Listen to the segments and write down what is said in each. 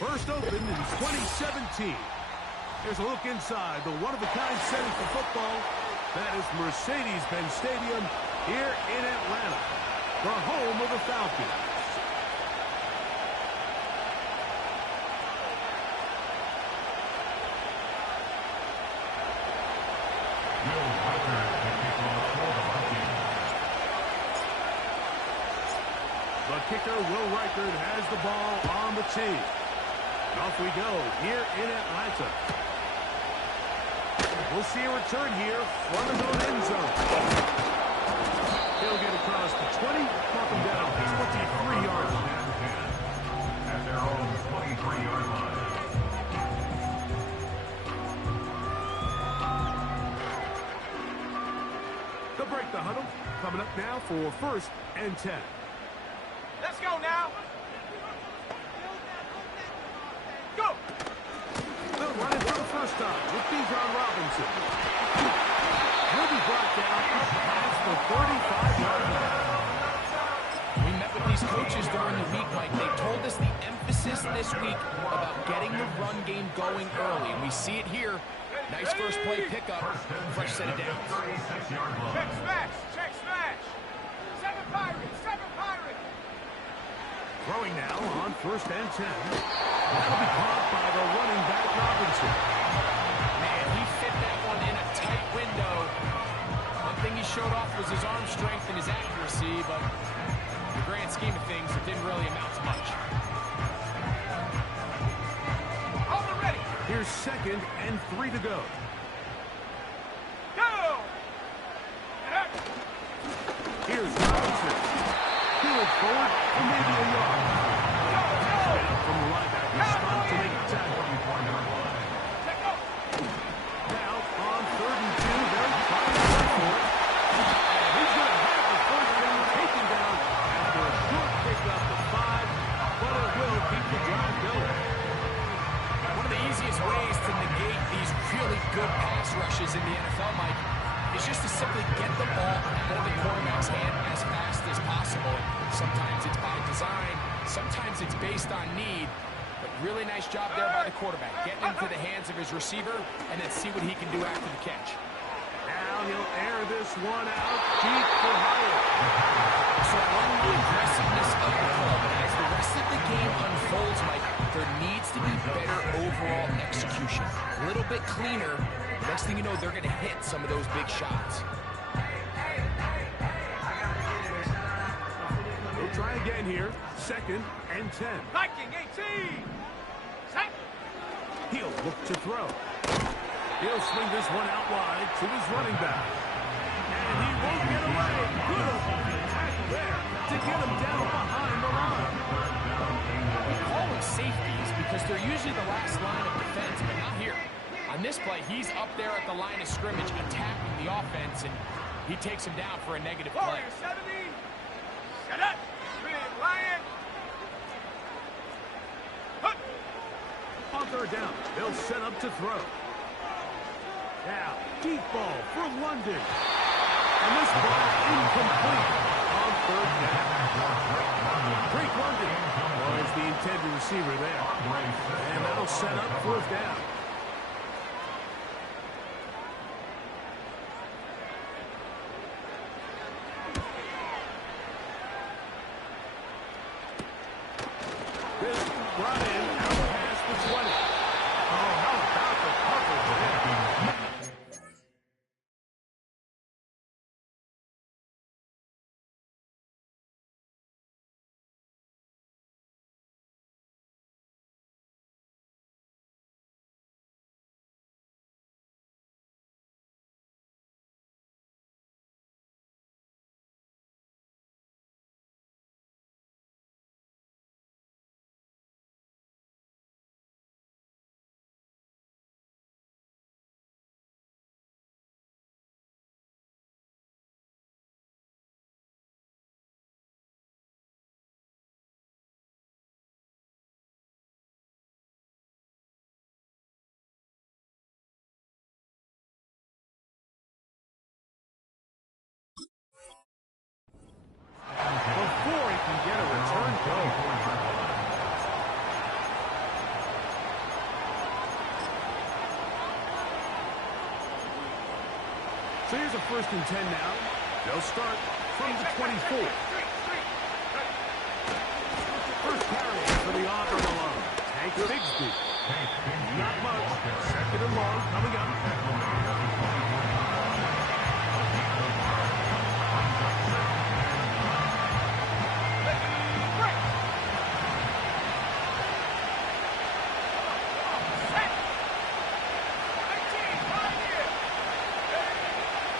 First opened in 2017. Here's a look inside the one-of-a-kind setting for football. That is Mercedes-Benz Stadium here in Atlanta, the home of the Falcons. The kicker, Will Reichard, has the ball on the tee. And off we go here in Atlanta. We'll see a return here from his own end zone. He'll get across the 20, knock him down 23-yard line. At their own 23-yard line. They'll break the huddle. Coming up now for 1st and 10. Let's go now. Go. They'll run it for the first time with Bijan Robinson. He'll be brought down up past the 35-yard line. We met with these coaches during the week, Mike. They told us the emphasis this week about getting the run game going early, and we see it here. Nice first play pickup, fresh set of downs. Check smash, check smash. 7 Pirates, 7 Pirates. Throwing now on 1st and 10. That'll be caught by the running back Robinson. Man, he fit that one in a tight window. One thing he showed off was his arm strength and his accuracy, but in the grand scheme of things, it didn't really amount to much. Already. Here's 2nd and 3 to go. Go. Here's Robinson. Peeled forward for maybe a yard. Down from the linebacker spot to make a tackle. Now on 3rd and 2, they're trying to go for it. And he's going to have the first down taken down after a short pickup of 5, but it will keep the drive going. One of the easiest ways to negate these really good pass rushes in the NFL, Mike, is just to simply get the ball out of the quarterback's hand as fast as possible. Sometimes it's by design, sometimes it's based on need, but really nice job there by the quarterback, getting into the hands of his receiver and then see what he can do after the catch. Now he'll air this one out deep for Howard. So I love the aggressiveness of the call, but as the rest of the game unfolds, Mike, there needs to be better overall execution. A little bit cleaner. Next thing you know, they're going to hit some of those big shots. We'll try again here. 2nd and 10. Viking 18. Set. He'll look to throw. He'll swing this one out wide to his running back. And he won't get away. Good open tackle there to get him down behind the line. We call them safeties because they're usually the last line of defense, but not here. On this play, he's up there at the line of scrimmage attacking the offense, and he takes him down for a negative play. Warrior 70. Set up. Big Lion. Hook. On 3rd down, they'll set up to throw. Now, deep ball for London. And this ball incomplete on 3rd down. Drake London was the intended receiver there. And that'll set up 4th down. Brought in out past the 20. Oh, how about the coverage there? So here's a 1st and 10 now. They'll start from the 24. First carry for the Auburn alone. Hank Bigsby. Not much. 2nd and long coming up.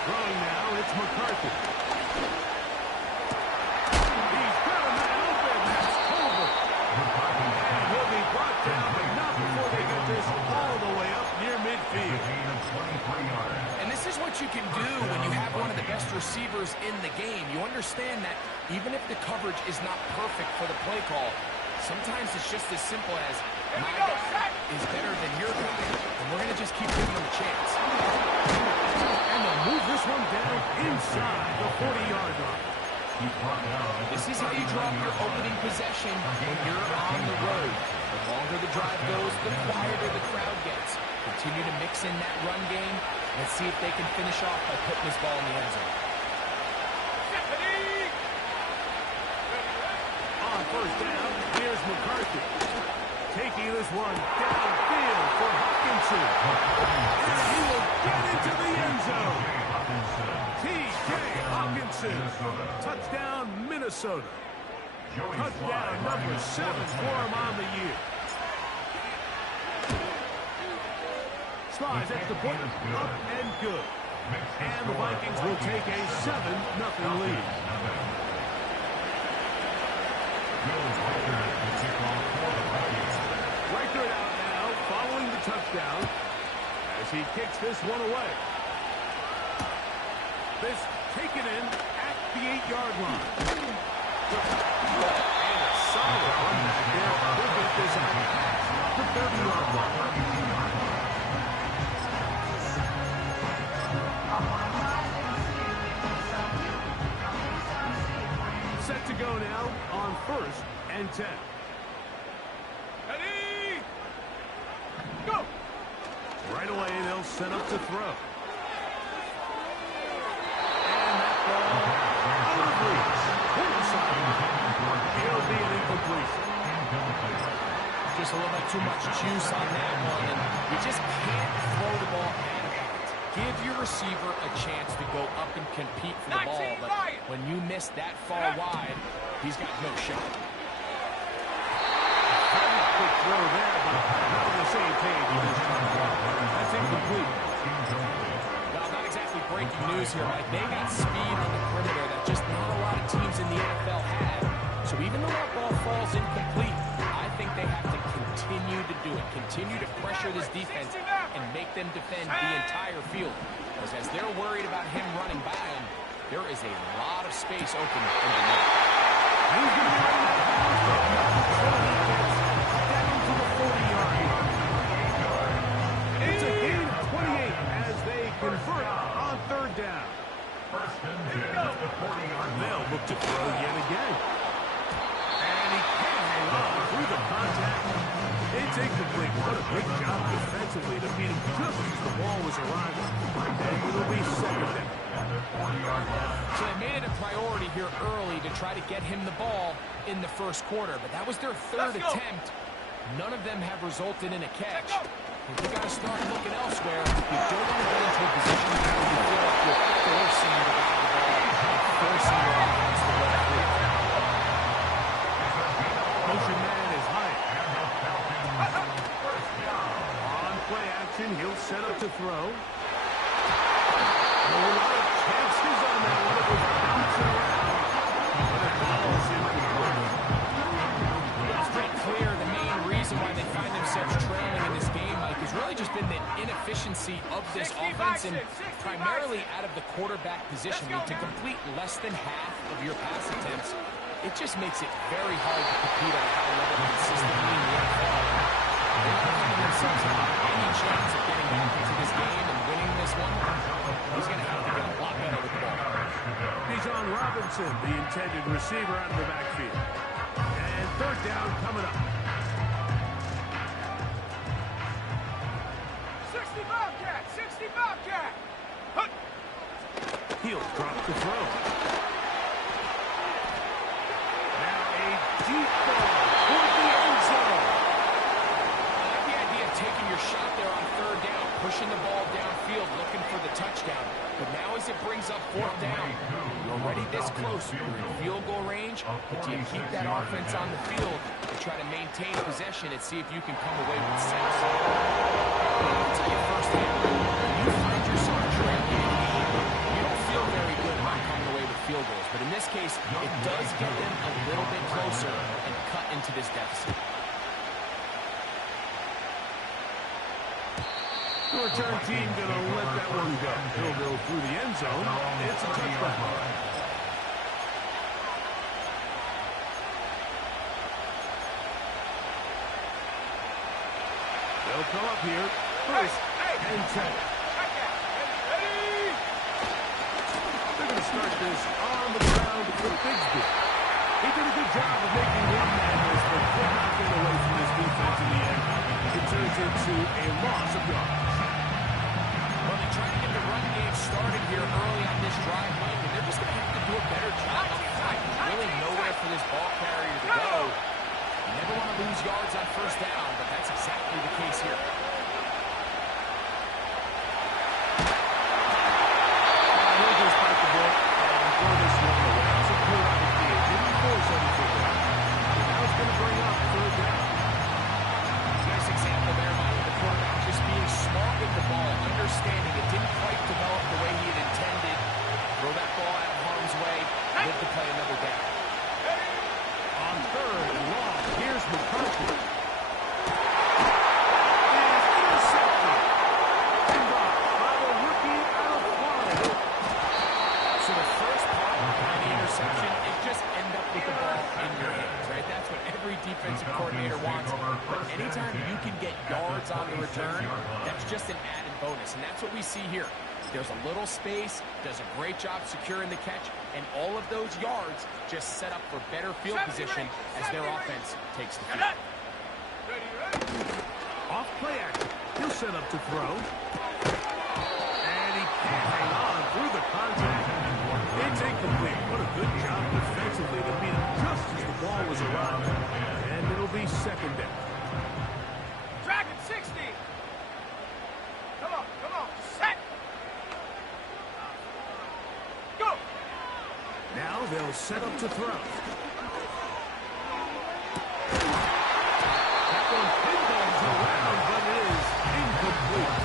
Throwing now, it's McCarthy. He's got a man open. That's Colbert. And he'll be brought down, but not before they get this all the way up near midfield. And this is what you can do when you have one of the best receivers in the game. You understand that even if the coverage is not perfect for the play call, sometimes it's just as simple as my guy is better than your guy, and we're going to just keep giving him a chance. And they'll move this one down inside the 40-yard line. This is how you drop your opening possession when you're on the road. The longer the drive goes, the quieter the crowd gets. Continue to mix in that run game. Let's see if they can finish off by putting this ball in the end zone. On 1st down, here's McCarthy. Taking this one downfield for Hopkinson. And he will get into the end zone. T.J. Hopkinson. Touchdown, Minnesota. Touchdown number 7 for him on the year. Slides at the point, up and good. And the Vikings will take a 7-0 lead. Reichert out now, following the touchdown, as he kicks this one away. This taken in at the 8-yard line. And a solid run back there. He'll get this out past the 30-yard line. Set to go now on 1st and 10. Ready? Go! Right away, they'll set up to throw. And that ball out of reach. It'll be an incompletion. Just a little bit too much juice on that one, and you just can't throw the ball out of bounds. Give your receiver a chance to go up and compete for the ball, but when you miss that far wide, he's got no shot. Quick throw there, but not on the same page with this time. That's incomplete. Well, not exactly breaking news here, Mike. They got speed on the perimeter that just not a lot of teams in the NFL have. So even though that ball falls incomplete, I think they have to continue to do it. Continue to pressure this defense and make them defend the entire field. Because as they're worried about him running by them, there is a lot of space open underneath. He's going to be running that down to the 40-yard line. It's a gain of 28 as they convert on 3rd down. They'll look to throw yet again. And he can't hang on through the contact. It's incomplete. What a big job defensively to beat him just as the ball was arriving. And it'll be 2nd down. So they made it a priority here early to try to get him the ball in the 1st quarter, but that was their 3rd attempt. None of them have resulted in a catch. You got to start looking elsewhere. You don't want to get into a position where you feel like you're forcing the ball, forcing your offense to run through. Motion man is high. On play action, he'll set up to throw. A lot of chances on that one. It was bouncing around. But it falls incomplete. It's pretty clear the main reason why they find themselves trailing in this game, Mike, has really just been the inefficiency of this offense and primarily out of the quarterback position. To complete less than half of your pass attempts, it just makes it very hard to compete at a high level consistently in the NFL. They're not giving themselves any chance of getting back into this game and winning this one. He's going to have to get a lot better with the ball. Bijan Robinson, the intended receiver out of the backfield. And 3rd down coming up. 60 Bobcat! 60 Bobcat! Hut! He'll drop the throw. Now a deep ball toward the end zone. I like the idea of taking your shot there on third down, pushing the ball downfield, looking for the touchdown. But now as it brings up fourth down, you're already this close. You're in field goal range, but do you keep that offense on the field and try to maintain possession and see if you can come away with 6? I'll tell you firsthand, when you find yourself trailing in a game, you don't feel very good about coming away with field goals. But in this case, it does get them a little bit closer and cut into this deficit. The return team going to let that one go. He'll go through the end zone. It's a touchdown. They'll come up here. First and 10. They're going to start this on the ground with Bigsby. He did a good job of making one man miss, but could not get away from his defense in the end. It turns into a loss of yards. Well, they try to get the run game started here early on this drive, Mike, and they're just going to have to do a better job up front. There's really nowhere for this ball carrier to go. You never want to lose yards on first down, but that's exactly the case here. He'll just bite the bullet and throw this one away. It's a clear out of field. Didn't force anything there. And now it's going to bring up third down. Nice example there, Mike, of the quarterback just being smart with the ball, understanding it didn't quite develop the way he had intended. Throw that ball out of harm's way, live to play another down. On third and long, here's McCarthy. Is intercepted. Pinned by the rookie out of Florida. So the first part behind the interception is just end up with the ball in your hands, right? That's what every defensive coordinator wants. But anytime you can get yards on the return, that's just an added bonus. And that's what we see here. There's a little space, does a great job securing the catch, and all of those yards just set up for better field position as their offense takes the field. Off play action. He'll set up to throw. And he can't hang on through the contact. It's incomplete. What a good job defensively to beat him just as the ball was around. And it'll be second down. Dragon 60. Come on, set. Go. Now they'll set up to throw. That one pinballs around, but it is incomplete.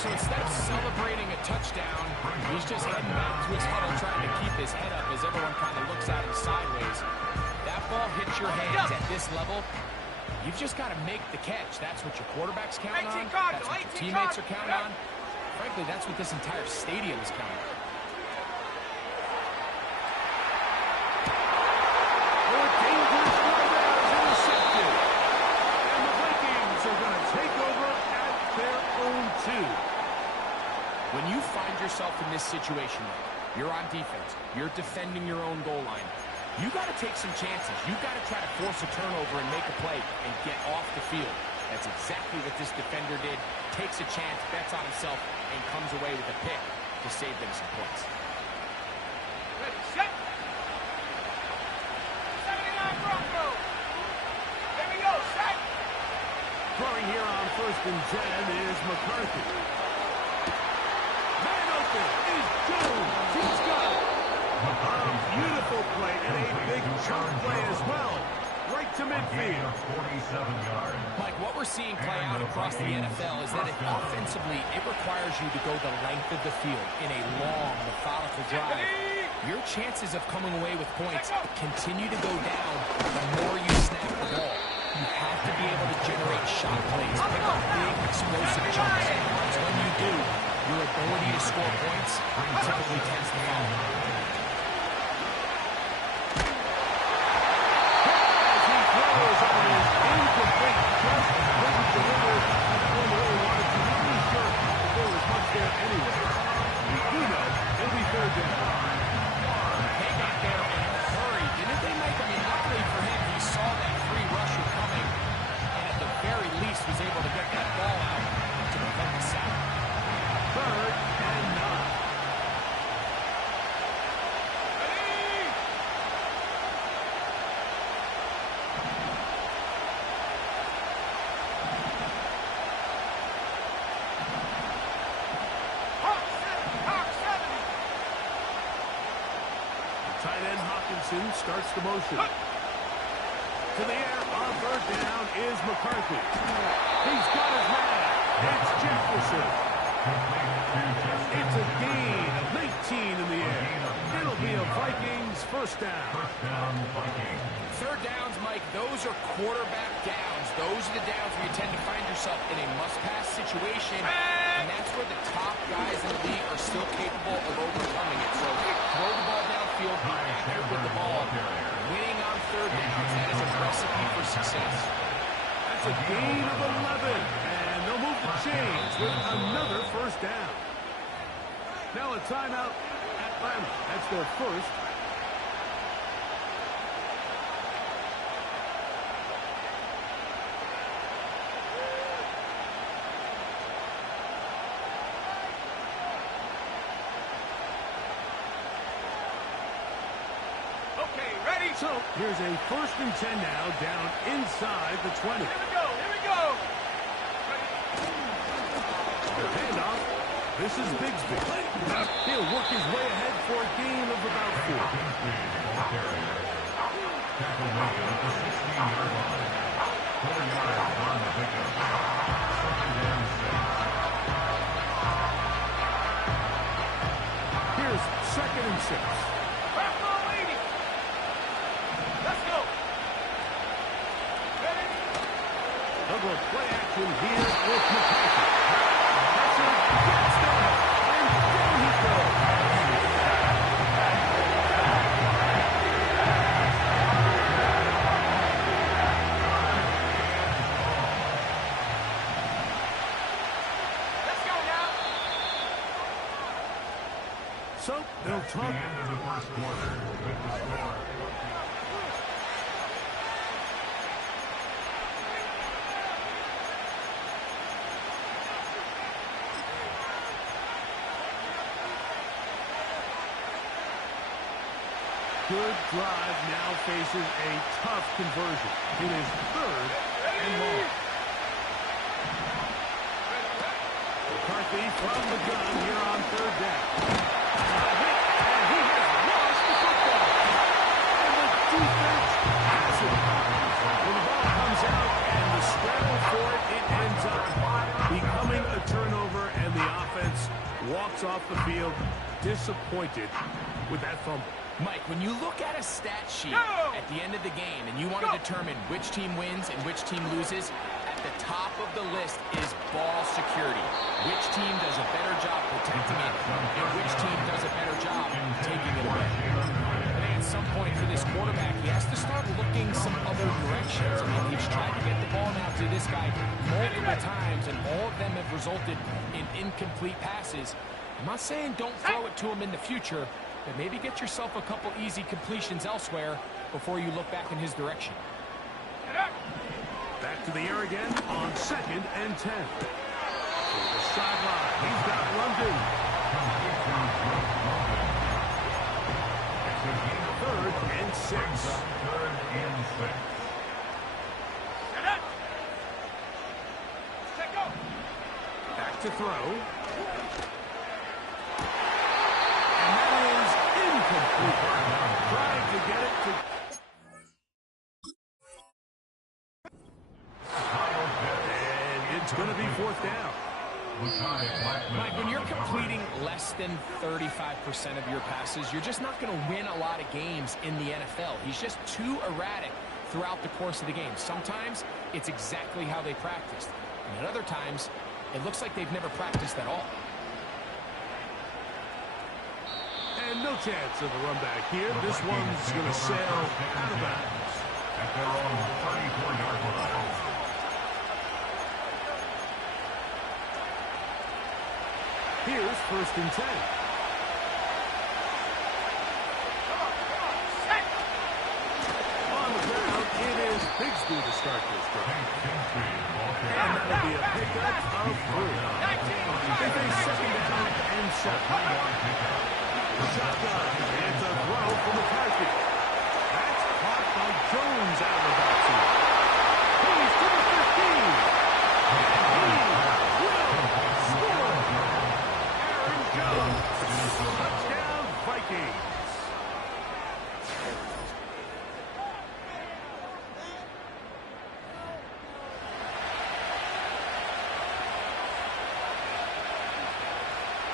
So instead of celebrating a touchdown, he's just heading back to his huddle trying to keep his head up as everyone kind of looks at him sideways. That ball hits your hands at this level. You've just got to make the catch. That's what your quarterback's counting on. That's what your teammates are counting on. Frankly, that's what this entire stadium is counting on. Dangerous throw there is intercepted. And the Vikings are going to take over at their own 2. When you find yourself in this situation, you're on defense, you're defending your own goal line, you got to take some chances. You got to try to force a turnover and make a play and get off the field. That's exactly what this defender did. Takes a chance, bets on himself, and comes away with a pick to save them some points. Ready, set. 79 Broncos. Here we go, set. Throwing here on first and 10 is McCarthy. Man open is Jones. He's got it. A beautiful play and a big chunk play as well. Right to midfield. 47 yards. Mike, what we're seeing play out across the NFL is that offensively, it requires you to go the length of the field in a long, methodical drive. Your chances of coming away with points continue to go down the more you snap the ball. You have to be able to generate shot plays, pick up big, explosive chunks. Because when you do, your ability to score points typically tends to follow. Jones starts the motion. To the air on third down is McCarthy. He's got his man. It's Jefferson. It's a gain of 19 in the air. It'll be a Vikings first down. Third downs, Mike, those are quarterback downs. Those are the downs where you tend to find yourself in a must-pass situation, and that's where the top guys in the league are still capable of overcoming it. So throw the ball downfield, be accurate with the ball. Winning on third downs, that is a recipe for success. That's a gain of 11, and they'll move the chains with another first down. Now a timeout, Atlanta. That's their first. So here's a 1st and 10 now, down inside the 20. Here we go, here we go. The handoff. This is Bigsby. He'll work his way ahead for a gain of about 4. Here's 2nd and 6. They'll go play action here with McCarthy. Pressure gets there, and down he goes. Let's go now. So they'll talk. End of the first quarter with the score. Good drive now faces a tough conversion. It is 3rd and long. McCarthy from the gun here on 3rd down. A hit, and he has lost the football. And the defense has it. When the ball comes out and the scramble for it, it ends up becoming a turnover, and the offense walks off the field disappointed with that fumble. Mike, when you look at a stat sheet at the end of the game and you want to determine which team wins and which team loses, at the top of the list is ball security. Which team does a better job protecting it, and which team does a better job taking it away. I think at some point for this quarterback, he has to start looking some other directions. I mean, he's tried to get the ball now to this guy multiple times, and all of them have resulted in incomplete passes. I'm not saying don't throw it to him in the future, but maybe get yourself a couple easy completions elsewhere before you look back in his direction. Back to the air again on 2nd and 10. For the sideline, he's got London. 3rd and 6. 3rd and 6. Back to throw. And that is incomplete. Trying to get it to... And it's going to be 4th down. Mike, when you're completing less than 35% of your passes, you're just not going to win a lot of games in the NFL. He's just too erratic throughout the course of the game. Sometimes it's exactly how they practiced. And at other times, it looks like they've never practiced at all. And no chance of a run back here. This one's going to sail out of bounds. At their own 34-yard line. Here's 1st and 10. On the ground, it is Bigsby to start this drive. And that'll be a pickup of 3. They face 2nd down and 7. Shotgun, and it's a throw for McCarthy. That's caught by Jones out of the backfield. He's to the 15. And he will score. Aaron Jones. Touchdown, Vikings.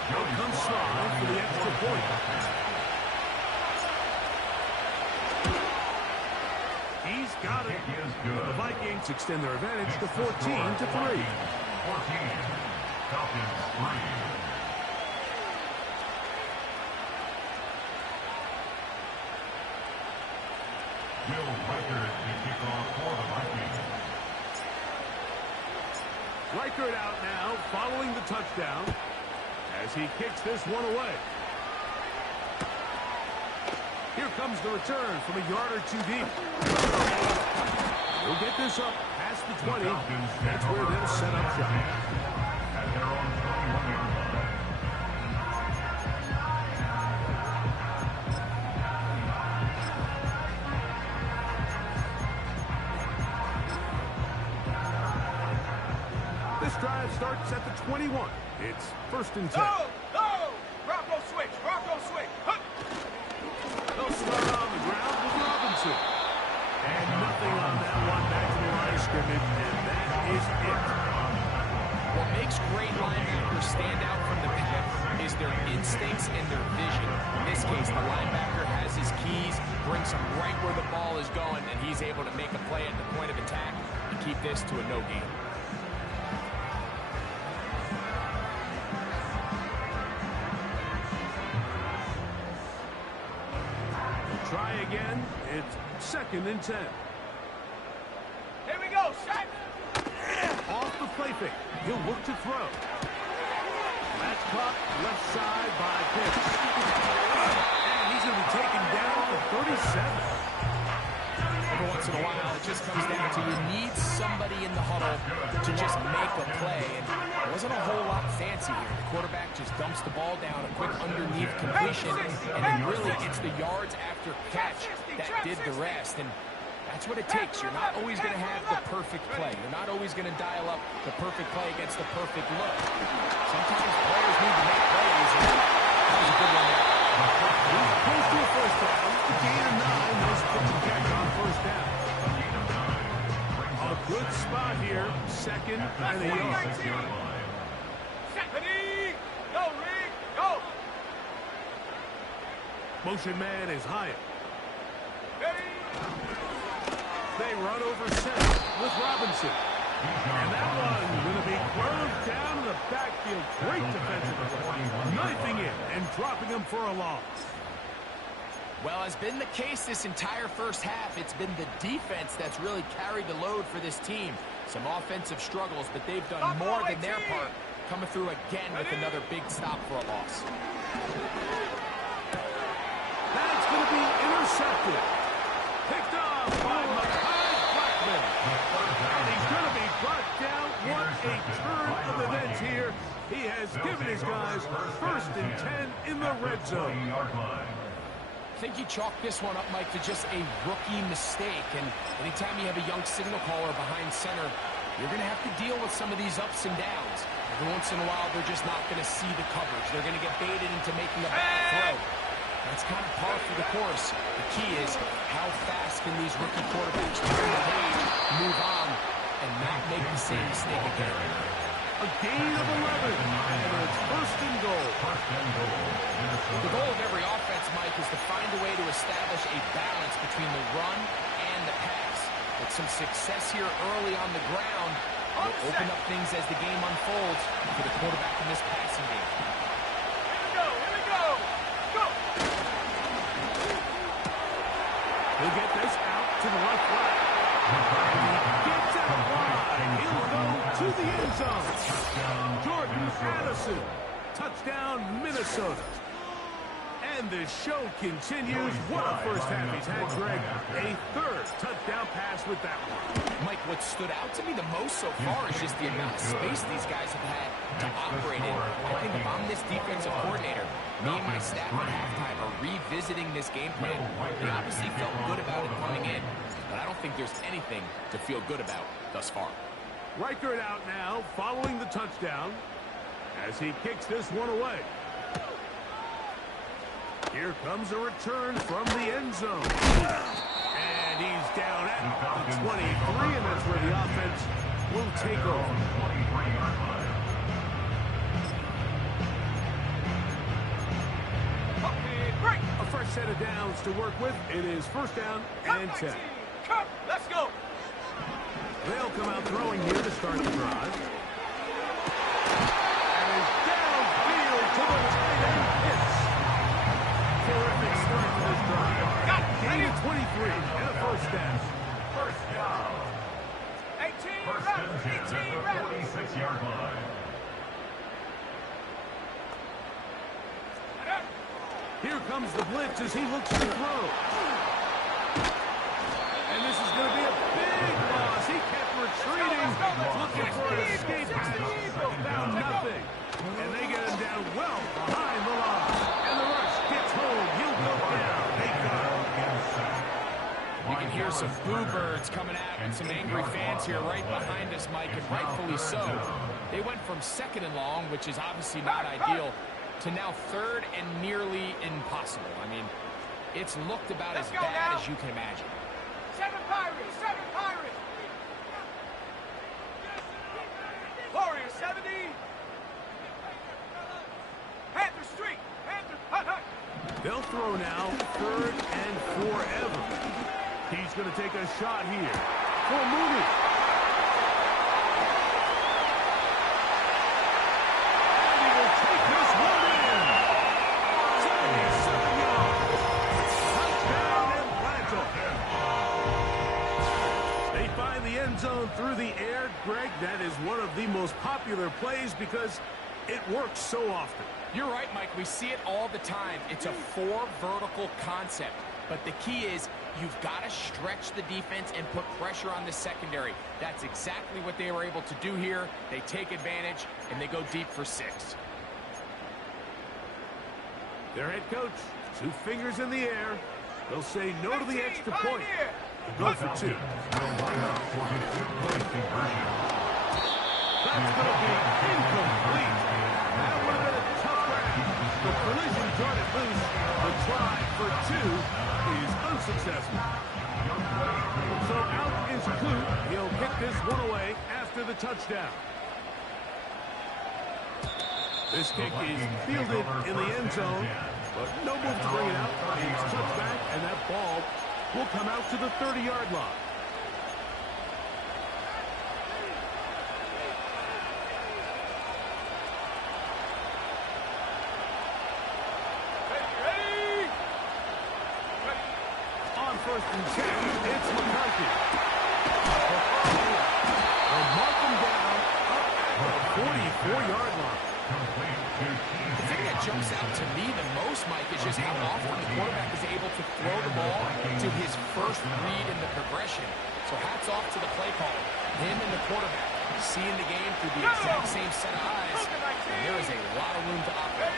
Here comes Slide for the extra point. He's got it. The Vikings extend their advantage to 14-3. 14. Falcons 3. Will Reichert to kick off for the Vikings. Reichert out now, following the touchdown, as he kicks this one away. Here comes the return from a yard or two deep. He'll get this up past the 20. That's where they'll set up shop. At their own 31-yard line. This drive starts at the 21. It's 1st and 10. Go! Go! Bronco switch! Bronco switch! Hup! They'll start on the ground with Robinson. And nothing on that one back to the line of scrimmage, and that is it. What makes great linebackers stand out from the pack is their instincts and their vision. In this case, the linebacker has his keys, brings him right where the ball is going, and he's able to make a play at the point of attack and keep this to a no gain. Try again. It's 2nd and 10. Here we go! Set! Off the play fake. He'll look to throw. That's caught left side by Pitts. And he's going to be taken down to 37. Every once in a while, it just comes down to you need somebody in the huddle to just make a play. And it wasn't a whole lot fancy here. The quarterback just dumps the ball down, a quick underneath completion, and then really it's the yards after catch that did the rest. And that's what it takes. You're not always going to have the perfect play. You're not always going to dial up the perfect play against the perfect look. Sometimes players need to make plays, and that was a good one there. He's close to a first down. The gain of 9. Nice pitch catch on first down. A good spot here. 2nd and a yard. Set! Ready! Go, Rick! Go! Motion man is Hyatt. Ready! They run over center with Robinson. And that one going to be closed down in the backfield. Great defensive play. Knifing it and dropping him for a loss. Well, as been the case this entire first half, it's been the defense that's really carried the load for this team. Some offensive struggles, but they've done more than their part, coming through again with another big stop for a loss. That's going to be intercepted. Picked off by Mekhi Blackman. And he's going to be brought down. What a turn of events here. He has given his guys 1st and 10 in the red zone. I think you chalk this one up, Mike, to just a rookie mistake. And anytime you have a young signal caller behind center, you're going to have to deal with some of these ups and downs. Every once in a while, they're just not going to see the coverage. They're going to get baited into making a bad throw. That's kind of par for the course. The key is how fast can these rookie quarterbacks turn the page, move on, and not make the same mistake again. A gain of 11, and it's 1st and goal. The goal of every offense, Mike, is to find a way to establish a balance between the run and the pass. With some success here early on the ground, will open up things as the game unfolds for the quarterback in this passing game. Here we go! Go! He'll get this out to the left flank. Gets out wide. He'll go to the end zone. Jordan Addison. Touchdown, Minnesota. And the show continues. What a first half he's had, Greg. A 3rd touchdown pass with that one. Mike, what stood out to me the most so far is just the amount of space these guys have had to operate in. I think if I'm this defensive coordinator, me and my staff at halftime are revisiting this game plan. They obviously felt good about it coming in, but I don't think there's anything to feel good about thus far. Reichert out now, following the touchdown, as he kicks this one away. Here comes a return from the end zone. And he's down at the 23, and that's where the offense will take over. set of downs to work with. It is first down and 10. Come, let's go. They'll come out throwing here to start the drive. And is downfield to the tight end hits. Terrific start to this drive. Gain of 23 and a first down. First down. 18 First reps, and 10 at 18 the reps. 46-yard line. Here comes the blitz as he looks to throw. And this is going to be a big loss. He kept retreating, looking for an escape hatch. Found nothing. And they get him down well behind the line. And the rush gets home. He'll go down. They got him. You can hear some boo birds coming out and some angry fans here right behind us, Mike, and rightfully so. They went from second and long, which is obviously not ideal, to now third and nearly impossible. I mean, it's looked about as bad as you can imagine. 7 Pirates, 7 Pirates. Warriors 70. Panther Street, Panther, hut, hut. They'll throw now, third and forever. He's going to take a shot here for Mooney. And he will take this one in. 77 yards. Touchdown Atlanta. They find the end zone through the air. Greg, that is one of the most popular plays because it works so often. You're right, Mike. We see it all the time. It's a 4 vertical concept. But the key is you've got to stretch the defense and put pressure on the secondary. That's exactly what they were able to do here. They take advantage, and they go deep for 6. Their head coach, 2 fingers in the air. They'll say no to the extra point. Go for 2. That's going to be incomplete. That would have been a tough grab. The collision brought it loose. The try for 2 is unsuccessful. So out is Coop. He'll kick this one away after the touchdown. This kick is fielded in the end zone, but no move to bring it out. It's touched back, and that ball will come out to the 30-yard line. First and 10, it's McCarthy. They'll mark him down up at the 44-yard line. The thing that jumps out to me the most, Mike, is just how often the quarterback is able to throw the ball to his first read in the progression. So hats off to the play caller. Him and the quarterback seeing the game through the exact same set of eyes. And there is a lot of room to operate.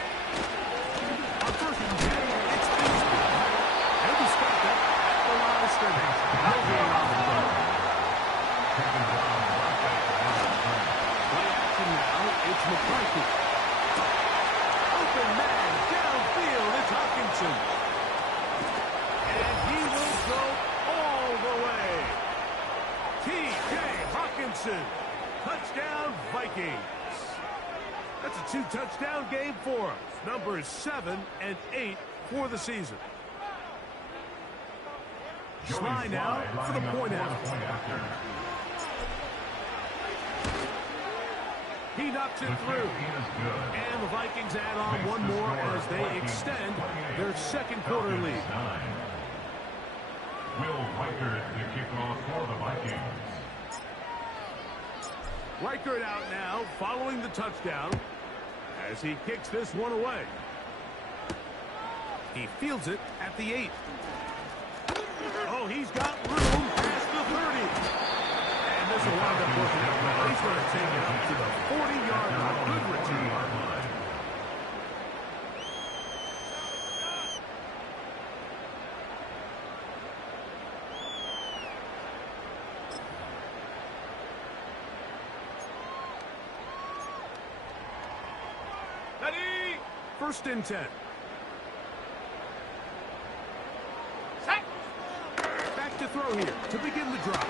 On first and 10, it's Beasley. He'll be stopped at the line of scrimmage. No gain on the ball. Play action now. It's McCarthy. Open man downfield. It's Hawkinson. And he will go all the way. T.J. Hawkinson. Touchdown Vikings. That's a 2-touchdown game for us. Numbers 7 and 8 for the season. Sly now for the point after. He knocks it through. And the Vikings add on one more as they extend their second quarter lead. Will Reichert to kick off for the Vikings. Reichert out now following the touchdown as he kicks this one away. He fields it at the 8. Oh, he's got room past the 30. And this will wind up working out. He's going to take it up to the 40-yard line. Good return. Ready? First and 10. Set. Back to throw here to begin the drive.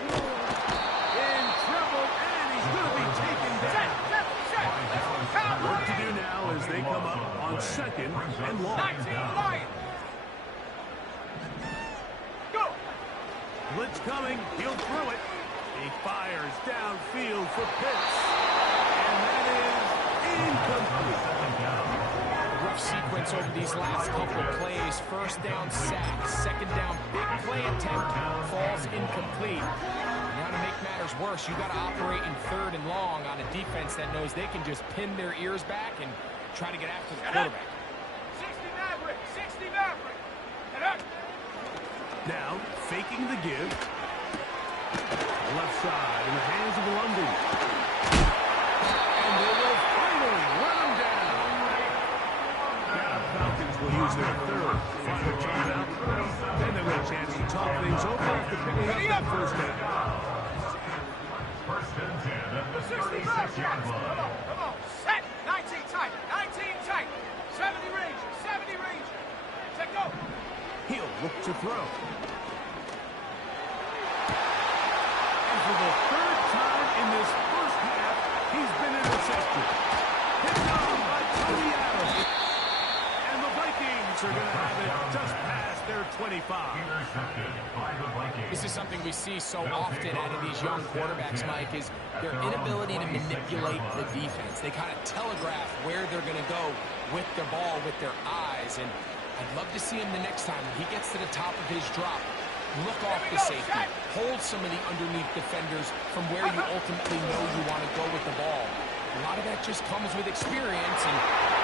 In trouble, and he's going to be taken down. Set. Work to do now as they come up on second and long. 19 Lions. Blitz coming. He'll throw it. He fires downfield for Pitts. And that is incomplete. Rough sequence over these last couple of plays. First down sack, second down big play attempt falls incomplete. Now to make matters worse, you got to operate in third and long on a defense that knows they can just pin their ears back and try to get after the quarterback. 60 Maverick, 60 Maverick. And up. Now faking the give. Left side in the hands of London. And they will finally run him down. Now Falcons will use their third final timeout. Then they will have a chance to talk things over after picking up that first down. First and 10 at the 65 36-yard line. Come on. Set. 19 tight. 19 tight. 70 Ranger. 70 Ranger. Set go. He'll look to throw. And for the third time in this first half, he's been intercepted. Picked off by Tony Adams. And the Vikings are going to have it just past their 25. Intercepted by the Vikings. This is something we see so often out of these young quarterbacks, Mike, is their inability to manipulate the defense. They kind of telegraph where they're going to go with their ball, with their eyes. And I'd love to see him the next time when he gets to the top of his drop. Look off the safety. Hold some of the underneath defenders from where you ultimately know you want to go with the ball. A lot of that just comes with experience, and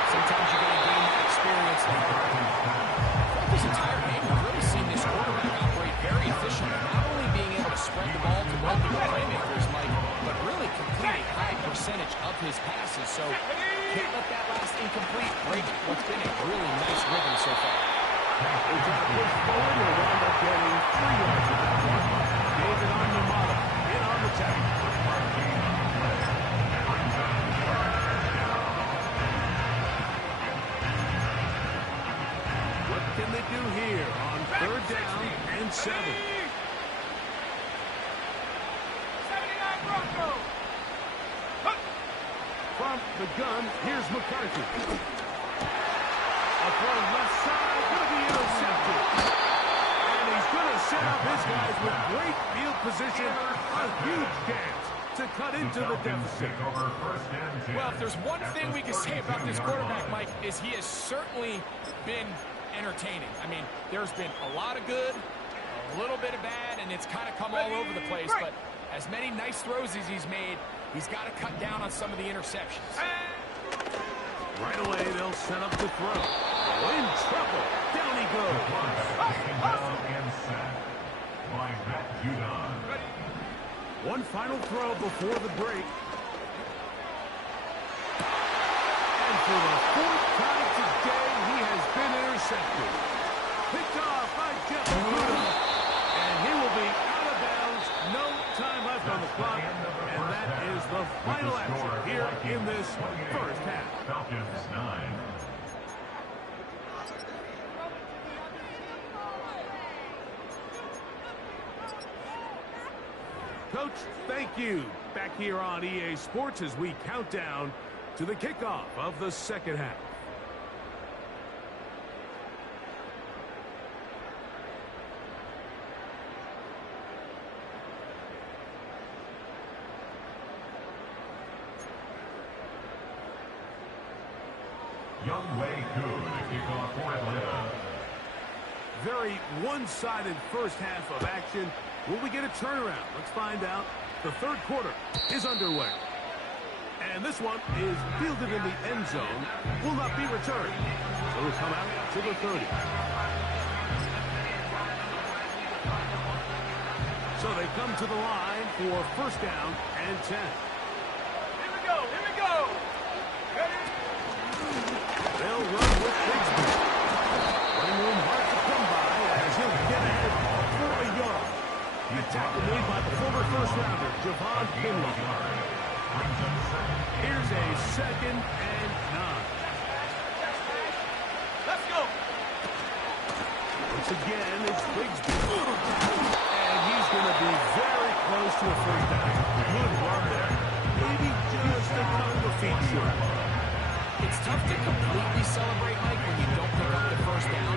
sometimes you're going to gain that experience later. Throughout this entire game, we've really seen this quarterback operate very efficiently, not only being able to spread the ball to multiple playmakers, Mike, but really complete a high percentage of his passes. So can't let that last incomplete break what's been a really nice rhythm so far. They try to push forward and wound up getting 3 yards of that one. David on the model. In on the tackle. What can they do here on third down and 7? 79 Broncos. From the gun, here's McCarthy. A throw left side, going to be intercepted. And he's going to set up his guys with great field position. A huge chance to cut into the deficit. Well, if there's one thing we can say about this quarterback, Mike, is he has certainly been entertaining. I mean, there's been a lot of good, a little bit of bad, and it's kind of come all over the place. But as many nice throws as he's made, he's got to cut down on some of the interceptions. Right away, they'll set up to throw. In trouble. Down he goes. One final throw before the break. And for the 4th time today, he has been intercepted. Picked off by Jeff Okudah. And he will be out of bounds. No time left on the clock. And that is the final action here in this first half. Falcons 9. Coach, thank you. Back here on EA Sports as we count down to the kickoff of the second half. Young Wei Koo to kick off for Atlanta. Very one-sided first half of action. Will we get a turnaround? Let's find out. The third quarter is underway. And this one is fielded in the end zone. Will not be returned. So it'll come out to the 30. So they come to the line for first down and 10. Here we go. Here we go. Ready? They'll run with Bigsby. Running room hard to come by as he'll get ahead for a yard. The tackle made by the former first-rounder, Javon Finley. Here's a 2nd and 9. Let's go. Once again, it's Bigsby. And he's going to be very close to a first down. Good run there. Maybe just a couple of feet short. It's tough to completely celebrate, Mike, when you don't pick up the first down,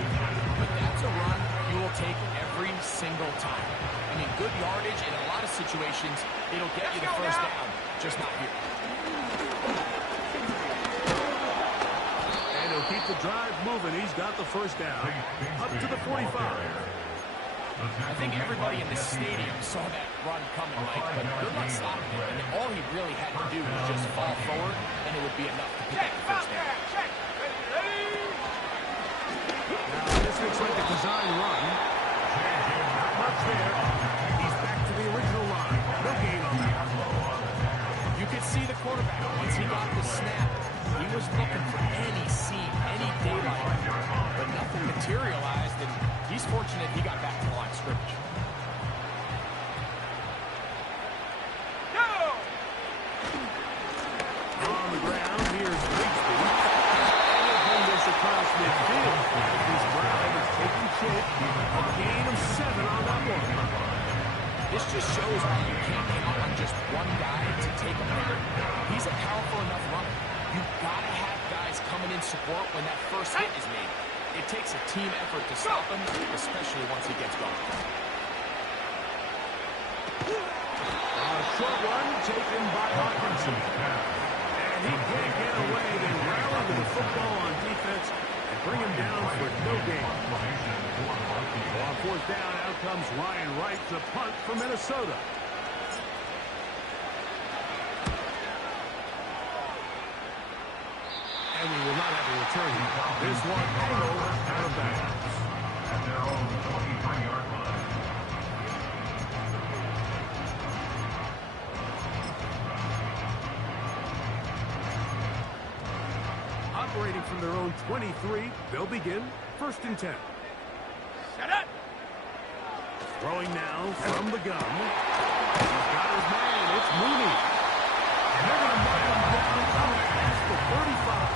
but that's a run you will take every every single time. I mean, good yardage in a lot of situations, it'll get you the first down, just not here. And he'll keep the drive moving. He's got the first down. Up to the 45. I think everybody in the stadium saw that run coming, Mike, but good luck stopping it. And all he really had to do was just fall forward, and it would be enough to pick up the first down. Now, this looks like a design run. Not much there. He's back to the original line. No gain on that. You could see the quarterback, once he got the snap, he was looking for any seam, any daylight, but nothing materialized, and he's fortunate he got back to the line of scrimmage. On the ground, here's Grigsby. And he'll bring this across midfield. This drive is taking shape. A gain of 7 on that one. This just shows why you can't count on just one guy to take him there. He's a powerful enough runner. You've got to have guys coming in support when that first hit is made. It takes a team effort to stop him, especially once he gets going. A short one taken by Hawkinson. And he can't get away. They rally to the football on defense and bring him down for no gain. On fourth down, out comes Ryan Wright to punt for Minnesota. And we will not have a return here. This one angled out of bounds. At their own 23-yard line. Operating from their own 23, they'll begin 1st and 10. Set up. Throwing now from the gun. He's got his man. It's Mooney. And they're going to mark him down past the 35.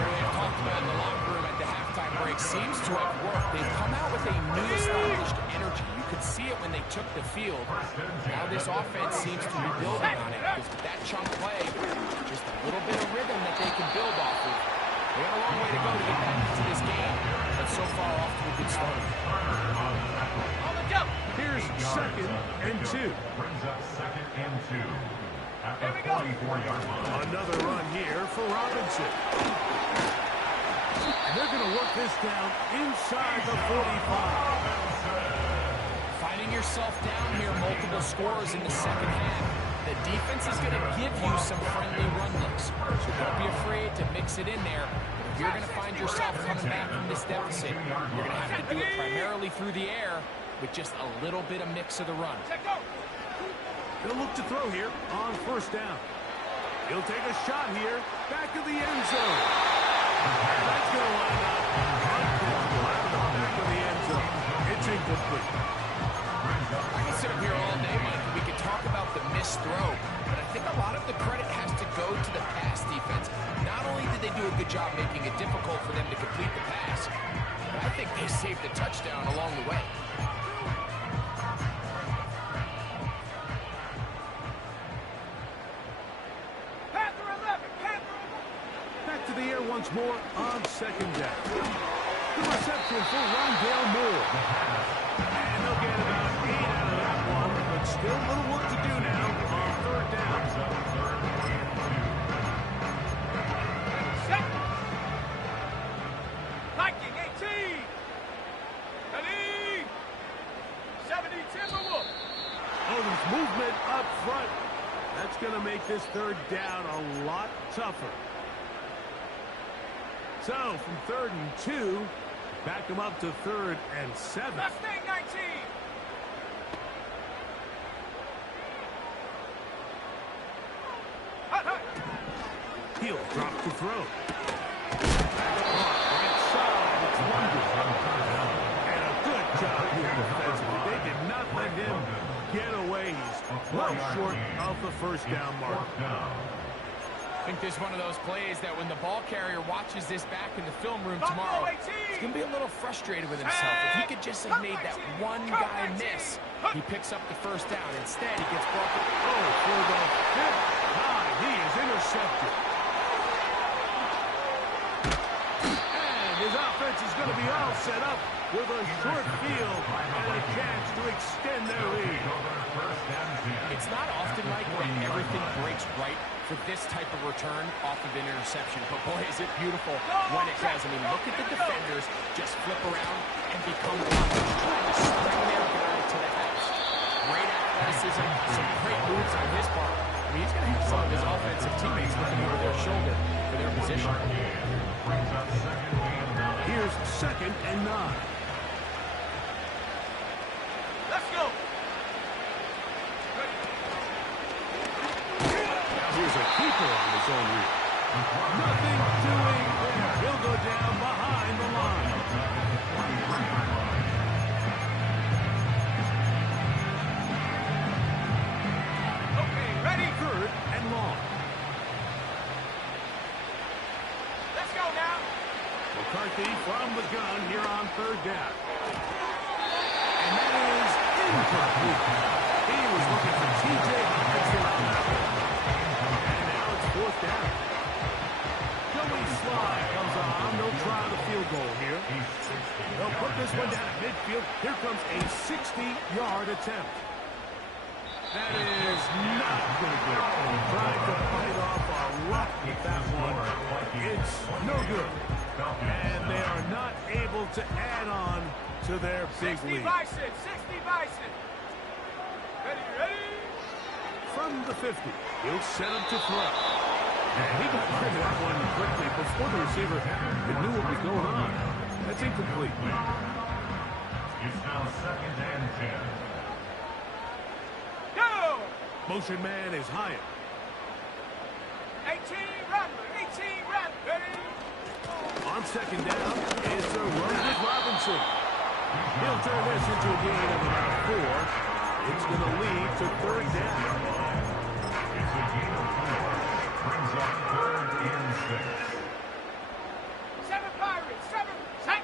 They've talked about in the locker room at the halftime break seems to have worked. They've come out with a new established energy. You could see it when they took the field. Now this offense seems to be building on it because with that chunk play, just a little bit of rhythm that they can build off of. They got a long way to go to get back into this game, but so far off to a good start. On the jump. Here's 2nd and 2. Brings up 2nd and 2. At the 44-yard line. Another run here for Robinson. And they're going to work this down inside the 45. Finding yourself down here, multiple scores in the second half. The defense is going to give you some friendly run looks, so don't be afraid to mix it in there. But if you're going to find yourself coming back from this deficit, you're going to have to do it primarily through the air with just a little bit of mix of the run. He'll look to throw here on 1st down. He'll take a shot here, back of the end zone. That's going to line up. Back of the end zone. It's incomplete. I can sit up here all day, Mike, and we can talk about the missed throw, but I think a lot of the credit has to go to the pass defense. Not only did they do a good job making it difficult for them to complete the pass, but I think they saved the touchdown along the way. Back to the air once more on 2nd down. The reception for Rondale Moore. And they'll get about 8 out of that one, but still a little work to do now on 3rd down. Set. Viking 18. Ready. 70 Timberwolves. Oh, there's movement up front. That's going to make this 3rd down a lot tougher. So, from 3rd and 2, back them up to 3rd and 7. Mustang 19. Hut, hut. He'll drop to throw. Right side, it's wonderful. And a good job here defensively. They did not let him get away. He's well short of the 1st down mark. I think this is one of those plays that when the ball carrier watches this back in the film room tomorrow, he's going to be a little frustrated with himself. If he could just have made that one guy miss, he picks up the 1st down. Instead, he gets broken. Oh, for the 5th time, he is intercepted. And his offense offense is going to be all set up with a short field and a chance to extend their lead. It's not often, Mike, when everything breaks right for this type of return off of an interception. But, boy, is it beautiful when it does. I mean, look at the defenders just flip around and become blockers, trying to string their guy to the house. Great athleticism, some great moves on his part. I mean, he's going to have some of his offensive teammates looking over their shoulder for their position. Here's 2nd and 9. Let's go. Here's a keeper on his own read. Nothing doing there. He'll go down behind the line. Okay, ready? 3rd and long. Let's go now. McCarthy from the gun here on 3rd down. And that is incomplete. He was looking for T.J. Hawkinson on that one. And now it's 4th down. Joey Sly comes on. They'll try the field goal here. They'll put this one down at midfield. Here comes a 60-yard attempt. That is not going to get it. Trying to fight off a rock with that one. It's no good. And they are not able to add on to their big 60 lead. Bison, 60 Bison. Ready, ready? From the 50, he'll set him to throw. And he got rid of that one quickly before the receiver knew what was going on. That's incomplete. It's now 2nd and 10. Go! Motion man is Hyatt. 18 Rattler, 18 Rattler. Ready? On 2nd down, it's a run with Robinson. He'll turn this into a gain of about 4. It's going to lead to 3rd down. It's a gain of 4. Brings up 3rd and 6. 7 Pirates, 7. Check.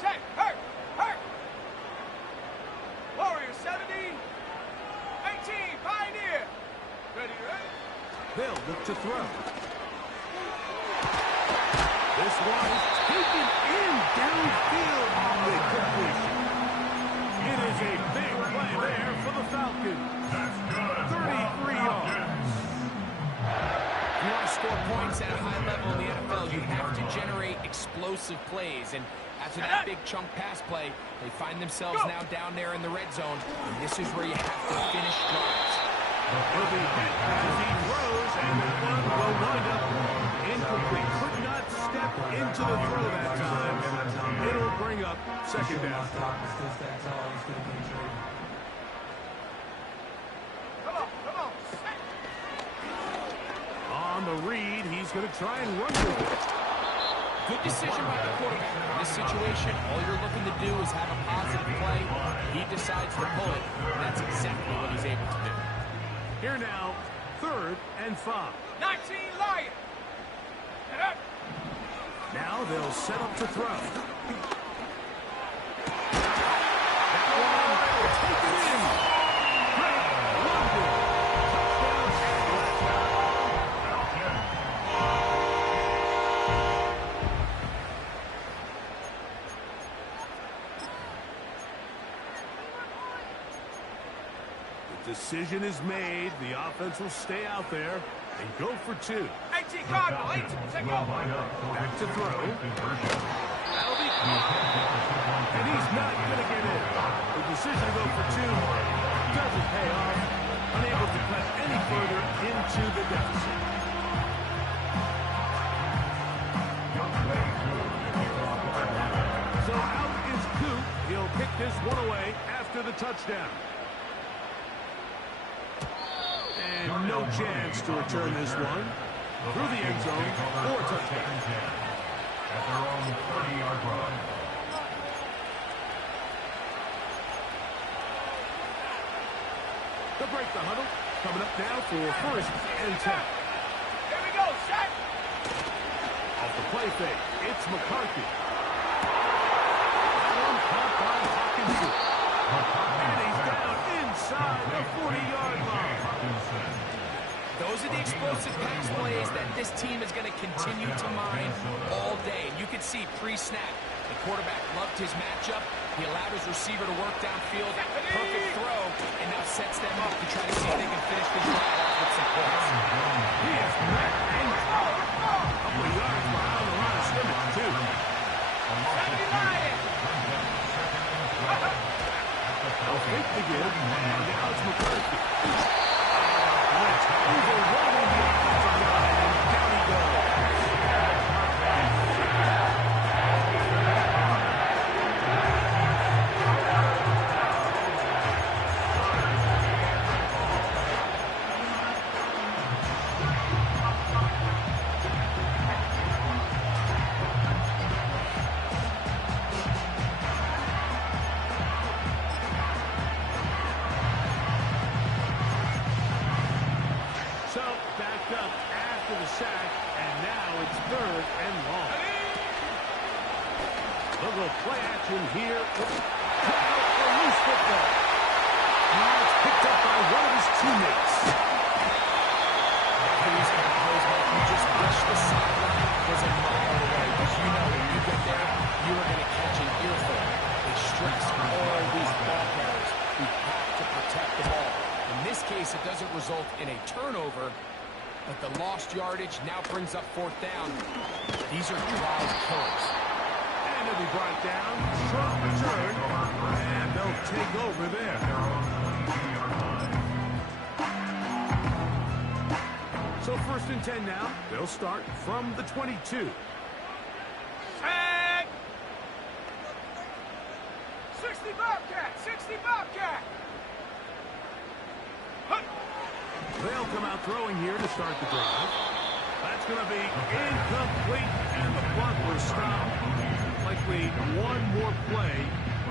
Check. Hurt. Hurt. Warriors 70. 18 Pioneer. Ready, ready? They'll look to throw. This one is taken in downfield on the completion. It is a big play there for the Falcons. 33 yards. If you want to score points at a high level in the NFL, you have to generate explosive plays. And after that big chunk pass play, they find themselves now down there in the red zone. And this is where you have to finish drives. He'll be hit as he throws, and the one will wind up incomplete. Could not step into the throw that time. It'll bring up 2nd down. Come on, come on. Set. On the read, he's going to try and run with it. Good decision by the quarterback. In this situation, all you're looking to do is have a positive play. He decides to pull it, and that's exactly what he's able to do. Here now, 3rd and 5. 19 Lion. Get up. Now they'll set up to throw. That one, take it in. Great London. The decision is made. The offense will stay out there and go for 2. 18 Cardinal, 18. Take off. Back to throw. That'll be caught. And he's not going to get in. The decision to go for 2 doesn't pay off. Unable to cut any further into the deficit. So out is Coop. He'll pick this one away after the touchdown. And no chance to return this one. Through the end zone for a touchdown. At their own 30-yard line. They'll break the huddle. Coming up now for 1st and 10. Here we go, set. Off the play fake, it's McCarthy. One caught by Hawkinson. And he's down inside the 40-yard line. Those are the explosive pass plays that this team is going to continue to mine all day. And you can see pre-snap, the quarterback loved his matchup. He allowed his receiver to work downfield. Perfect throw, and now sets them up to try to see if they can finish this drive off with some points. He is met and caught. A couple of yards behind the line of scrimmage, too. They'll fake the give, and now it's McCarthy. Blitz overwhelming the offensive line, and down he goes. Sack, and now it's 3rd and long. Little play action here. Cut out for loose football. Now it's picked up by one of his teammates. These kind of plays, Mike, you just wish the sideline was a mile away, because you know when you get there, you are going to catch an earful. They stress all these ball carriers. We have to protect the ball. In this case, it doesn't result in a turnover, but the lost yardage now brings up 4th down. These are drive killers. And it'll be brought down. Short return. And they'll take over there. So 1st and 10 now. They'll start from the 22. Tag! 60 Bobcat! 60 Bobcat! They'll come out throwing here to start the drive. That's going to be incomplete, and the clock will stop. Likely one more play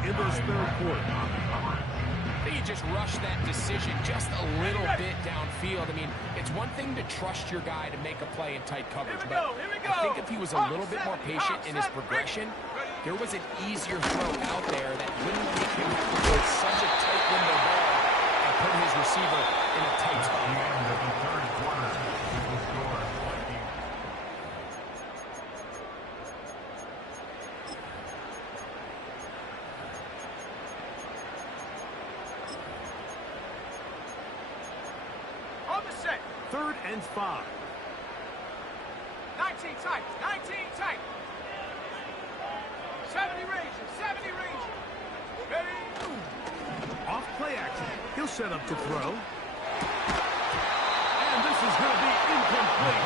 in this 3rd quarter. I think he just rushed that decision just a little bit downfield. I mean, it's one thing to trust your guy to make a play in tight coverage, but I think if he was a little bit more patient in his progression, there was an easier throw out there that wouldn't make him with such a tight window ball and put his receiver in a tight spot. On the set. 3rd and 5. 19 tight. 19 tight. 70 Ranger. 70 Ranger. Ready? Off play action. He'll set up to throw. And this is going to be incomplete.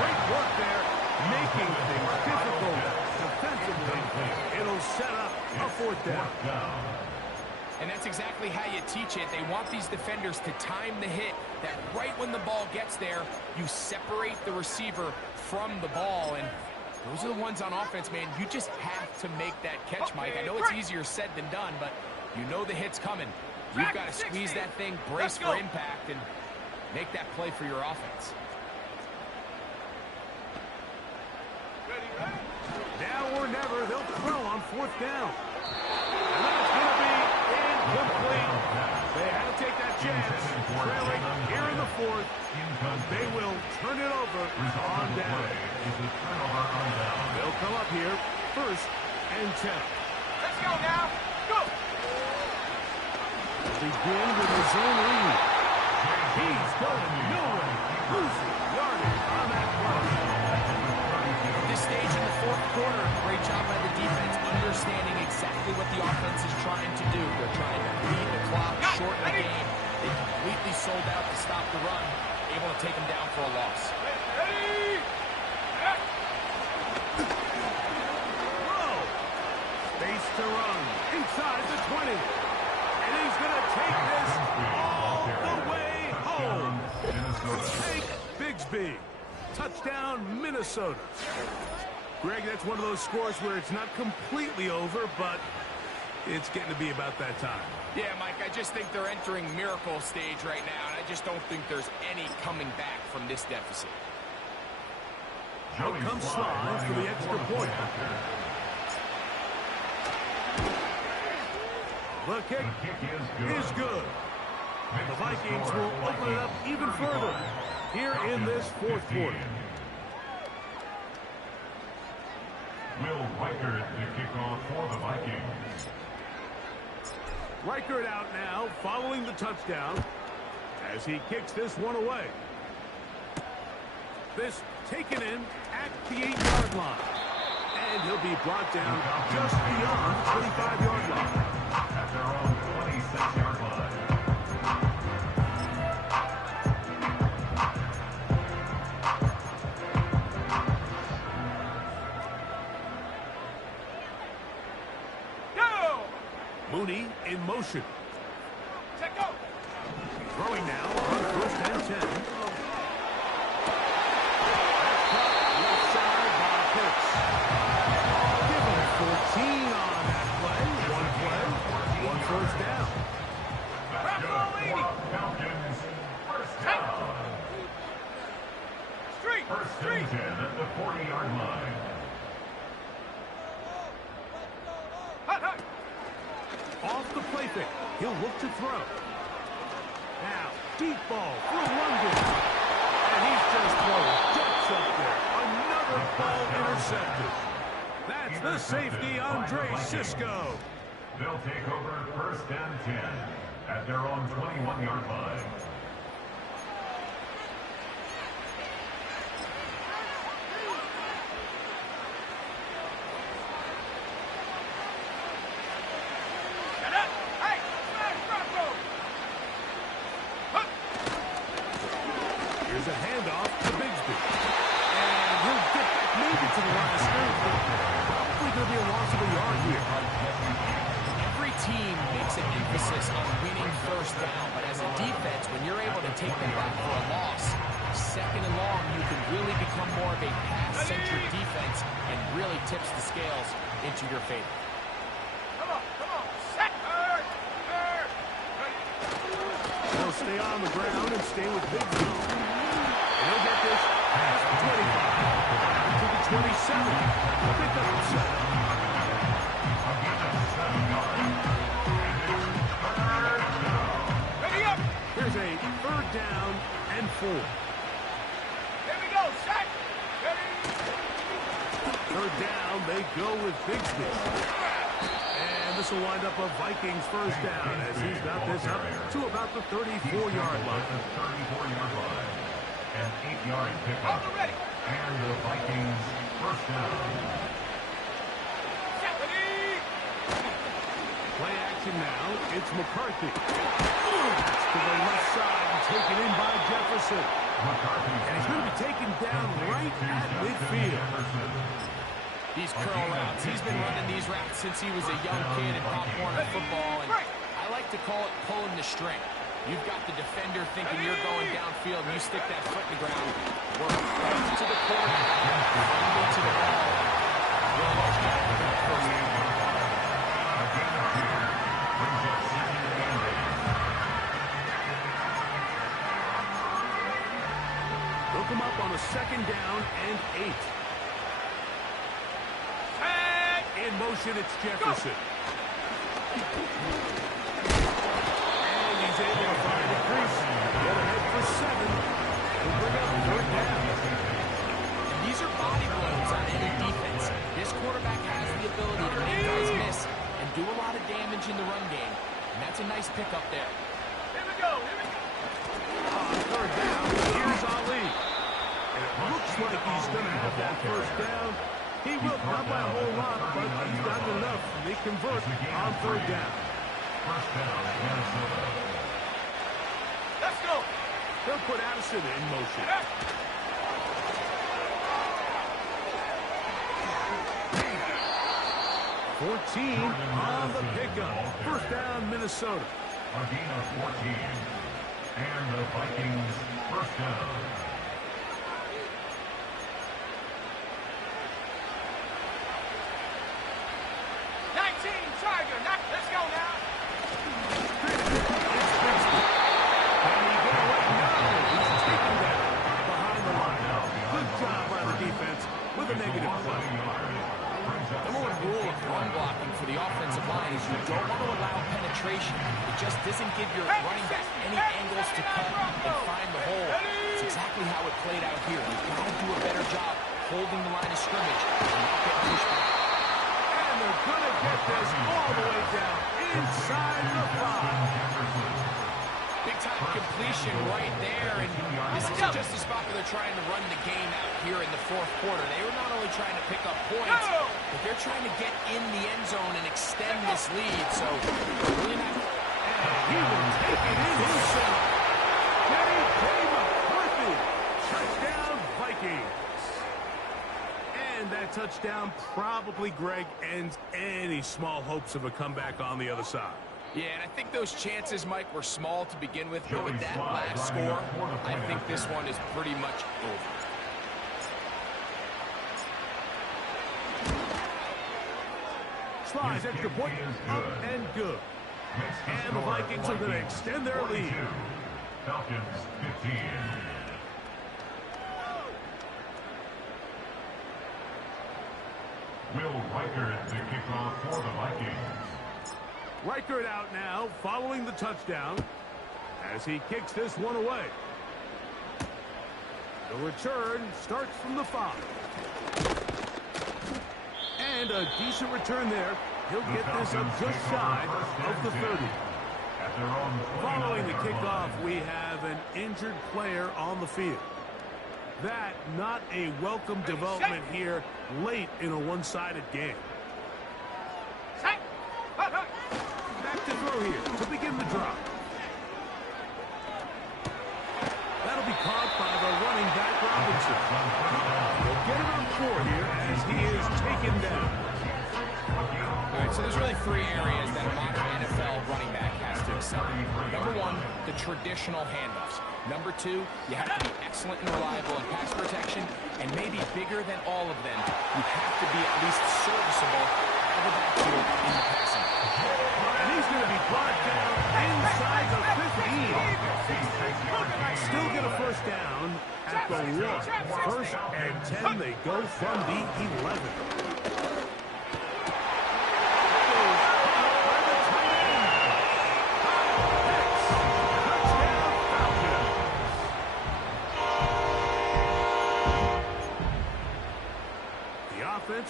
Great work there, making things difficult defensively. It'll set up a 4th down. And that's exactly how you teach it. They want these defenders to time the hit, that right when the ball gets there, you separate the receiver from the ball. And those are the ones on offense, man. You just have to make that catch, Mike. I know it's easier said than done, but you know the hit's coming. You've got to squeeze that thing, brace for impact, and make that play for your offense. Now or never, they'll throw on 4th down. And then it's going to be incomplete. They had to take that chance. Trailing here in the 4th. They will turn it over on down. They'll come up here 1st and 10. Let's go now. Go. Begin with his own lead. He's going nowhere. Losing yardage on that play. At this stage in the 4th quarter, great job by the defense, understanding exactly what the offense is trying to do. They're trying to beat the clock, shorten the game. They completely sold out to stop the run, able to take them down for a loss. Ready? Throw. Space to run. Inside the 20. And he's going to take this all the way home. Take Bigsby. Touchdown, Minnesota. Greg, that's one of those scores where it's not completely over, but it's getting to be about that time. Yeah, Mike, I just think they're entering miracle stage right now, and I just don't think there's any coming back from this deficit. Out comes Sly for the extra point. The kick is good. The Vikings will open it up even further. here in this fourth quarter. Will Reichert to kick off for the Vikings. Reichert out now, following the touchdown, as he kicks this one away. This taken in at the 8-yard line. And he'll be brought down just beyond the 25-yard line. At their own 26-yard line. Mooney in motion. Check go. Throwing now on 1st and 10. Left side by Pitts. Give him 14 on that play. One first down. Falcons, first down. First and 10 at the 40-yard line. Off the play fake. He'll look to throw. Now, deep ball for London. And he's just throwing ducks up there. Another ball intercepted. That's the safety, Andre Cisco. They'll take over first and 10 at their own 21-yard line. Here's a handoff to Bigsby. And he'll get back maybe to the line of scrimmage, but probably going to be a loss of a yard here. Every team makes an emphasis on winning first down, but as a defense, when you're able to take them back for a loss, second and long, you can really become more of a pass-centric defense and really tips the scales into your favor. Come on. Set her. He'll stay on the ground and stay with Bigsby. And he'll get this past the 25 to the 27. Pick up the set. Ready up. Here's a 3rd down and 4. Here we go. Set. Ready. 3rd down, they go with Bigsby. And this will wind up a Vikings first down as he's got this up to about the 34-yard line. The 34-yard line. An 8-yard pickup. All ready. And the Vikings first down. Set. Ready. Play action now. It's McCarthy. That's to the left side and taken in by Jefferson. McCarthy. And he's going to be taken down right at midfield. These curl routes, he's been running these routes since he was a young kid in Pop Warner football, and I like to call it pulling the string. You've got the defender thinking you're going downfield, and you stick that foot in the ground, work right to the corner, friendly to the ball. Real large guy for that first down. They'll come up on a 2nd down and 8. In motion, it's Jefferson. And he's able to find the crease. Get ahead for 7. He'll bring up 3rd down. And these are body blows on any defense. This quarterback has the ability to make guys miss and do a lot of damage in the run game. And that's a nice pickup there. Here we go. On 3rd down, here's Ali. And it looks like he's going to have that first down. He will, not by a whole lot, but he's got enough. They convert on 3rd down. First down, Minnesota. Let's go. They'll put Addison in motion. 14 on the pickup. First down, Minnesota. Again, 14. And the Vikings first down. 19, Tiger. Let's go now. Can he get away? No, he's taken down behind the line. Good job by the defense with a negative play. The Lord rule of run blocking for the offensive line is you don't want to allow penetration. It just doesn't give your running back any angles to cut and find the hole. It's exactly played out here. You've got to do a better job holding the line of scrimmage and not getting pushed back. And they're going to get this all the way down inside the 5. Big-time completion right there, and this is just the spot where they're trying to run the game out here in the fourth quarter. They were not only trying to pick up points, but they're trying to get in the end zone and extend this lead, so really not... And he will take it in himself. J.J. McCarthy. Touchdown, Vikings. And that touchdown probably, Greg, ends any small hopes of a comeback on the other side. Yeah, and I think those chances, Mike, were small to begin with, but with that last score, I think this one is pretty much over. Slides extra point, up and good. And the Vikings are going to extend their lead. Falcons 15. Will Riker the kickoff for the Vikings. Reichert out now, following the touchdown, as he kicks this one away. The return starts from the 5. And a decent return there. He'll get this up just shy of the 30. Following the kickoff, we have an injured player on the field. That not a welcome development here late in a one-sided game. Back to throw here to begin the drive. That'll be caught by the running back Robinson. He'll get it on 4 here as he is taken down. All right, so there's really 3 areas that a modern NFL running back has to excel. Number 1, the traditional handoffs. Number 2, you have to be excellent and reliable in pass protection, and maybe bigger than all of them, you have to be at least serviceable out of the backfield in the passing. And he's going to be brought down inside the 15. Still get a first down at the 1. First and 10, they go from the 11.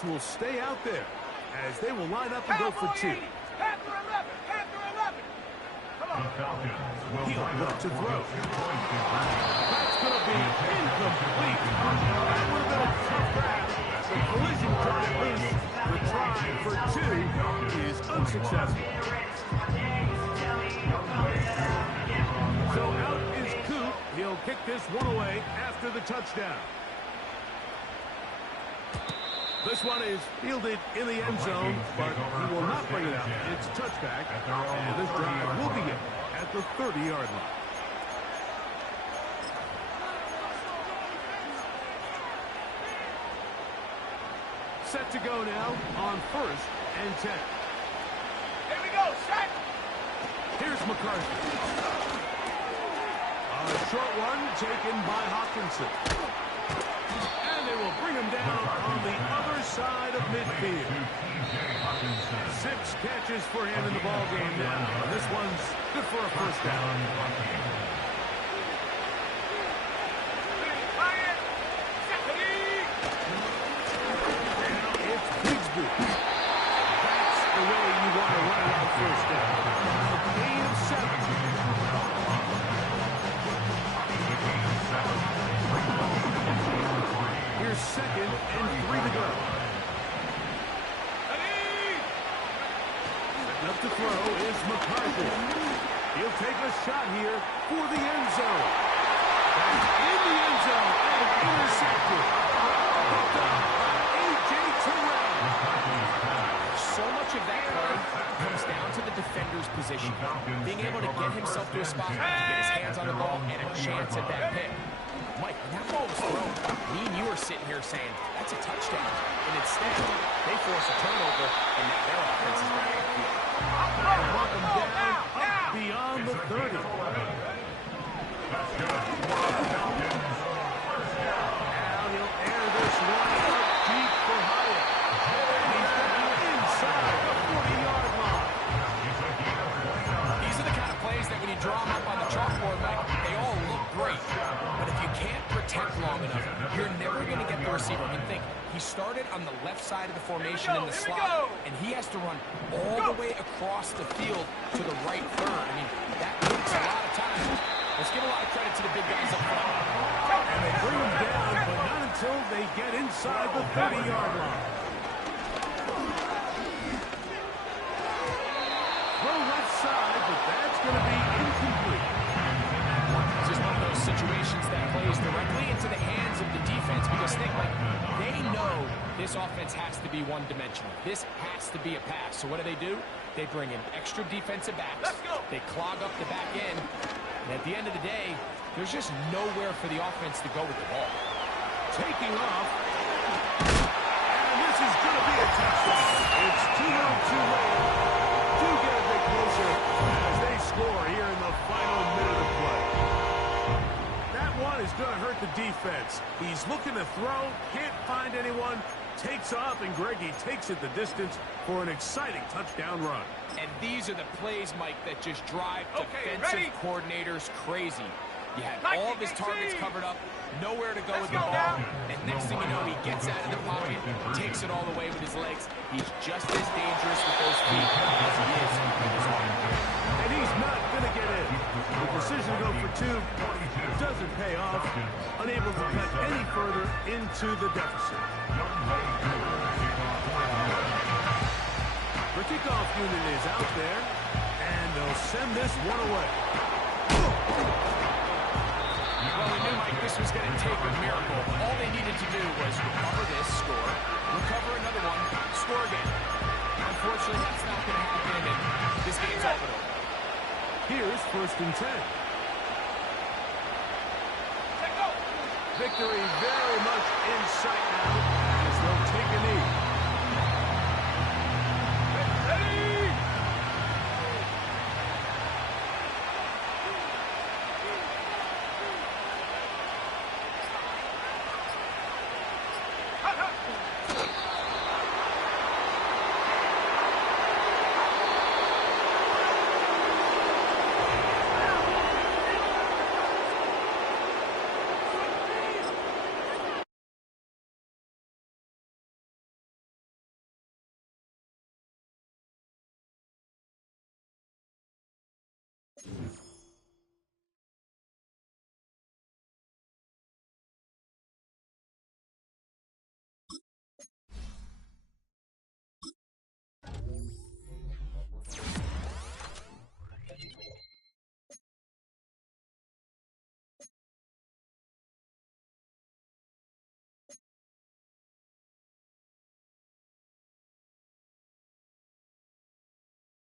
Will stay out there as they will line up and go for 2. He'll look to throw. That's going to be incomplete. That would have been a tough grab. The collision turned it loose. The try for 2 is unsuccessful. So out is Coop. He'll kick this one away after the touchdown. This one is fielded in the end zone, but he will not bring it out. It's touchback, and this drive will begin at the 30-yard line. Set to go now on 1st and 10. Here we go, set! Here's McCarthy. A short one taken by Hawkinson. And they will bring him down on the other side of midfield. 6 catches for him in the ballgame now. This one's good for a first down. Now it's Bigsby. That's the way you want to run it on first down. A gain of 7. Here's 2nd and 3 to go. Setting up to throw is McCarthy. He'll take a shot here for the end zone. And in the end zone and intercepted. Picked up by A.J. Terrell. So much of that play comes down to the defender's position. Being able to get himself to a spot to get his hands on the ball and a chance at that pick. Mike, when that ball was thrown, me and you are sitting here saying, that's a touchdown. And instead, they force a turnover, and now their offense is back on the field. Welcome down, up beyond the 30. Now he'll air this one up deep for Hyatt. And he's getting inside the 40-yard line. These are the kind of plays that when you draw them up on the chalkboard, Mike, they all look great. But if you can't protect long receiver. I mean, think, he started on the left side of the formation in the slot, and he has to run all the way across the field to the right third. I mean, that takes a lot of time. Let's give a lot of credit to the big guys up front. And they bring him down, but not until they get inside the 30-yard line. Throw left side, but that's going to be incomplete. It's just one of those situations that plays directly into the hands of the defense because they know this offense has to be one-dimensional. This has to be a pass. So what do? They bring in extra defensive backs. They clog up the back end. And at the end of the day, there's just nowhere for the offense to go with the ball. Taking off. And this is going to be a touchdown. It's too little too late to get a bit closer as they score here in the final minute of play. That one is going to hurt the defense. He's looking to throw, can't find anyone, takes off, and Greggy takes it the distance for an exciting touchdown run. And these are the plays, Mike, that just drive defensive coordinators crazy. You had all of his targets covered up, nowhere to go with the ball, and next thing you know, he gets out of the pocket, takes it all the way with his legs. He's just as dangerous with those feet as he is with his arm. And he's not going to get in. The decision to go for two doesn't pay off, unable to cut any further into the deficit. The kickoff unit is out there, and they'll send this one away. Well, we knew, Mike, this was going to take a miracle. All they needed to do was recover this, score, recover another one, score again. Unfortunately, that's not going to happen, and this game's all but over. Here's 1st and 10. Victory very much in sight now as they'll take a knee.